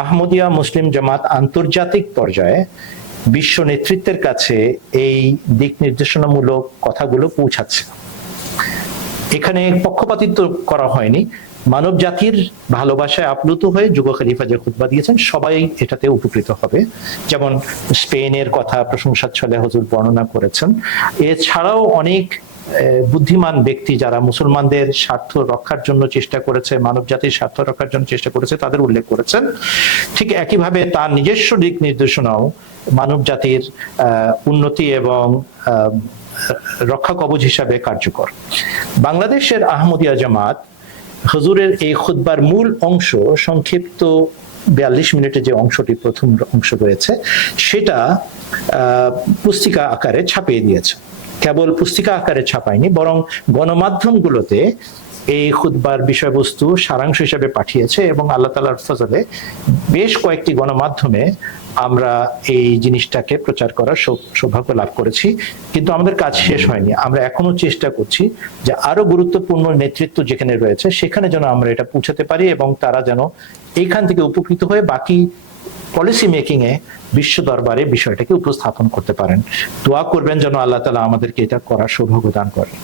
আহমদিয়া মুসলিম জামাত আন্তর্জাতিক পর্যায়ে বিশ্ব নেতৃত্বের কাছে এই দিক নির্দেশনামূলক কথাগুলো পৌঁছাচ্ছে। এখানে পক্ষপাতিত্ব করা হয়নি, মানব জাতির ভালোবাসায় আপ্লুত হয়ে যুগ খলিফা যে খুতবা দিয়েছেন সবাই এটাতে উপকৃত হবে। যেমন স্পেনের কথা প্রশংসাচ্ছলে হুজুর বর্ণনা করেছেন। এছাড়াও অনেক বুদ্ধিমান ব্যক্তি যারা মুসলমানদের স্বার্থ রক্ষার জন্য চেষ্টা করেছে, মানব জাতির স্বার্থ রক্ষার জন্য চেষ্টা করেছে, তাদের উল্লেখ করেছেন। ঠিক একইভাবে তার নিজস্ব দিক নির্দেশনাও মানব জাতির উন্নতি এবং রক্ষা কবচ হিসাবে কার্যকর। বাংলাদেশের আহমদিয়া জামাত হুজুরের এই খুতবার মূল অংশ, সংক্ষিপ্ত 42 মিনিটে যে অংশটি প্রথম অংশ রয়েছে, সেটা পুস্তিকা আকারে ছাপিয়ে দিয়েছে। কেবল পুস্তিকা আকারে ছাপায়নি, বরং গণমাধ্যমগুলোতে এই খুতবার বিষয়বস্তু সারাংশ হিসেবে পাঠিয়েছে এবং আল্লাহ তাআলার ফজলে বেশ কয়েকটি গণমাধ্যমে আমরা এই জিনিসটাকে প্রচার করার সৌভাগ্য লাভ করেছি। কিন্তু আমাদের কাজ শেষ হয়নি, আমরা এখনো চেষ্টা করছি যে আরো গুরুত্বপূর্ণ নেতৃত্ব যেখানে রয়েছে সেখানে যেন আমরা এটা পৌঁছাতে পারি এবং তারা যেন এইখান থেকে উপকৃত হয়ে বাকি পলিসি মেকিং এ বিশ্ব দরবারে বিষয়টাকে উপস্থাপন করতে পারেন। দোয়া করবেন যেন আল্লাহ তাআলা আমাদেরকে এটা করার সৌভাগ্য দান করেন।